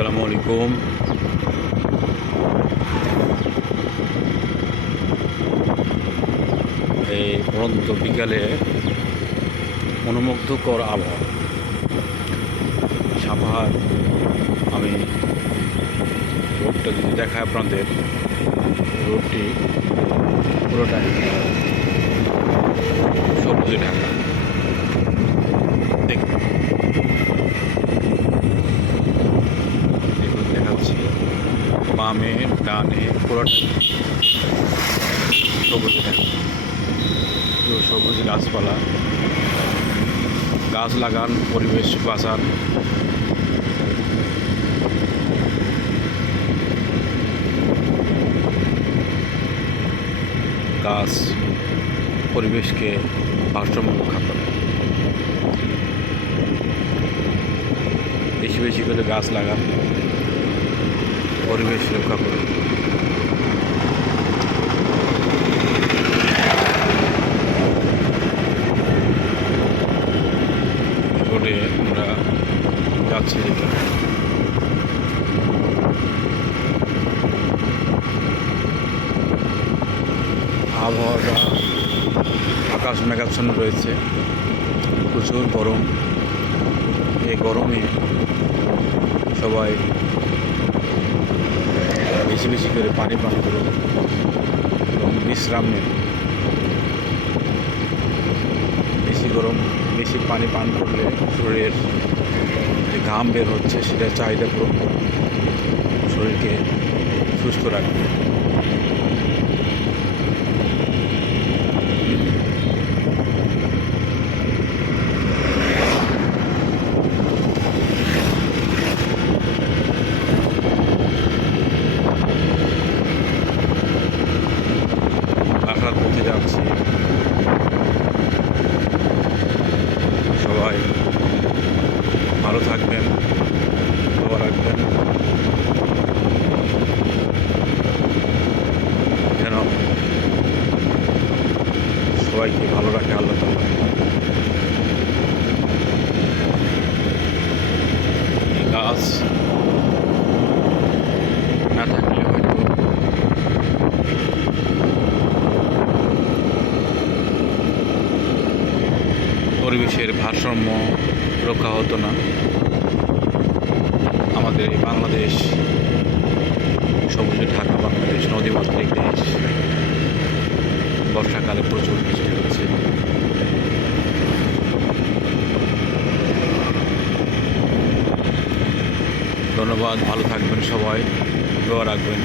আসসালামু আলাইকুম। এই পরন্ত বিকালে মনোমুগ্ধকর আবহাওয়া। সাভার, আমি রোডটা যদি দেখায় আপনাদের, রোডটি পুরোটাই সবুজে ঢাকা দেখুন দেখুন দেখাচ্ছি বামে ডানে পুরোটা সবুজ পুরো সবুজ গাছপালা। গাছ লাগান, পরিবেশ বাঁচান। গাছ পরিবেশকে ভারসাম্য রক্ষা করে বেশি বেশি করে গাছ লাগান। পরিবেশ রক্ষা রোডে আমরা যাচ্ছি যেটা আবহাওয়াটা আকাশ মেঘাচ্ছন্ন রয়েছে। প্রচুর গরম। এই গরমে সবাই বেশি বেশি করে পানি পান করুন এবং বিশ্রাম নিন। বেশি গরম, বেশি পানি পান করলে শরীরের যে ঘাম বের হচ্ছে সেটা চাহিদা পূরণ করবে। শরীরকে সুস্থ রাখবে আসার পথে যাচ্ছি সবাই ভালো থাকবেন দোয়া রাখবেন যেন সবাইকে ভালো রাখে, আল্লাহ এই গাছ না থাকলে হয়তো পরিবেশের ভারসাম্য রক্ষা হতো না। আমাদের এই বাংলাদেশ, সবুজে ঢাকা বাংলাদেশ, নদীমাতৃক দেশ, বর্ষাকালে প্রচুর বৃষ্টি হচ্ছে ধন্যবাদ ভালো থাকবেন সবাই দোয়া রাখবেন।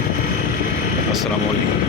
আসসালামু আলাইকুম।